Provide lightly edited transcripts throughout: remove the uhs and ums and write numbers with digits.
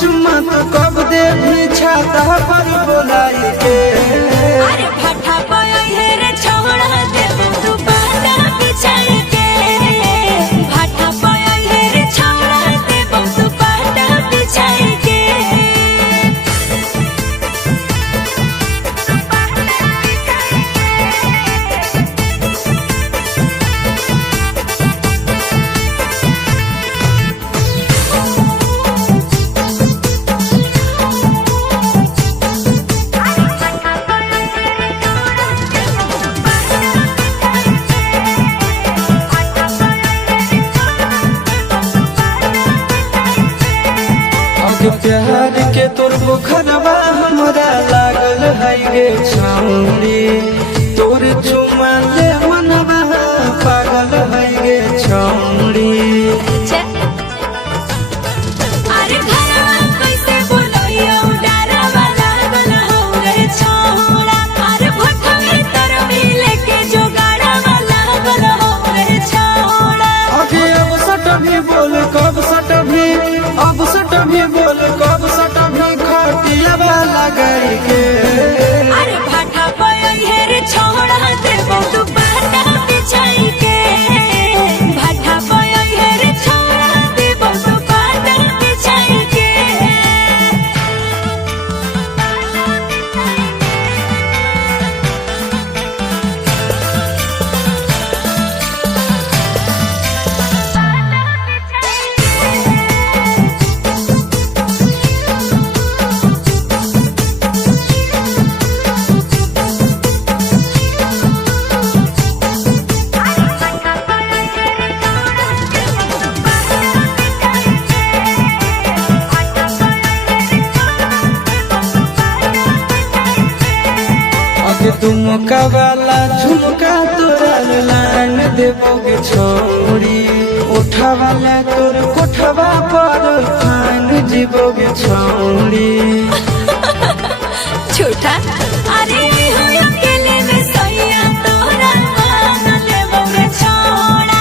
चुम्मा तो कब दे भी छाता पर बोलाई के। अरे भाटा पाया है रे छोड़ा दे तू बाटा बिछाई के। भाटा पाया है रे छोड़ा दे तू बाटा बिछाई के। प्यार के तोर बुखरवा हमरा लागल है गे छौरी। तोर चुमा ले मनवा पागल है गे छौरी। अरे घरवा कैसे बोलइयो डरवा लागल हो रे छोड़ा। अरे भटवे तर मिले के जोगाड़वा लागल हो रे छोड़ा। अभी अब सट भी बोल कब सट भी, अब सट भी बोल कब सट भी खटिया वाला गई के। अरे भाटा पाया है रे छोड़ा दे तू बाटा बिछाई के। भाटा पाया है रे छोड़ा दे तू बाटा बिछाई के। तुमका वाला झुमका तोरा लान देबोगे छोड़ी। उठा वाला तोर कोठवा पर फान जीवोगे छोड़ी। झूठा अरे हो अकेले में सैया तोरा मान लेबोगे छोड़ा।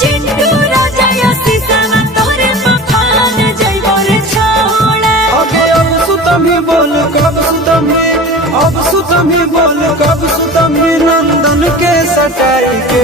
चिंटू राजा या सीसावा तोरे मफान जइबो रे छोड़ा। अबे अब सुतमी बोल कब सुतमी, अब सुतमी बोल कब सुतमी नंदन के सटाई के।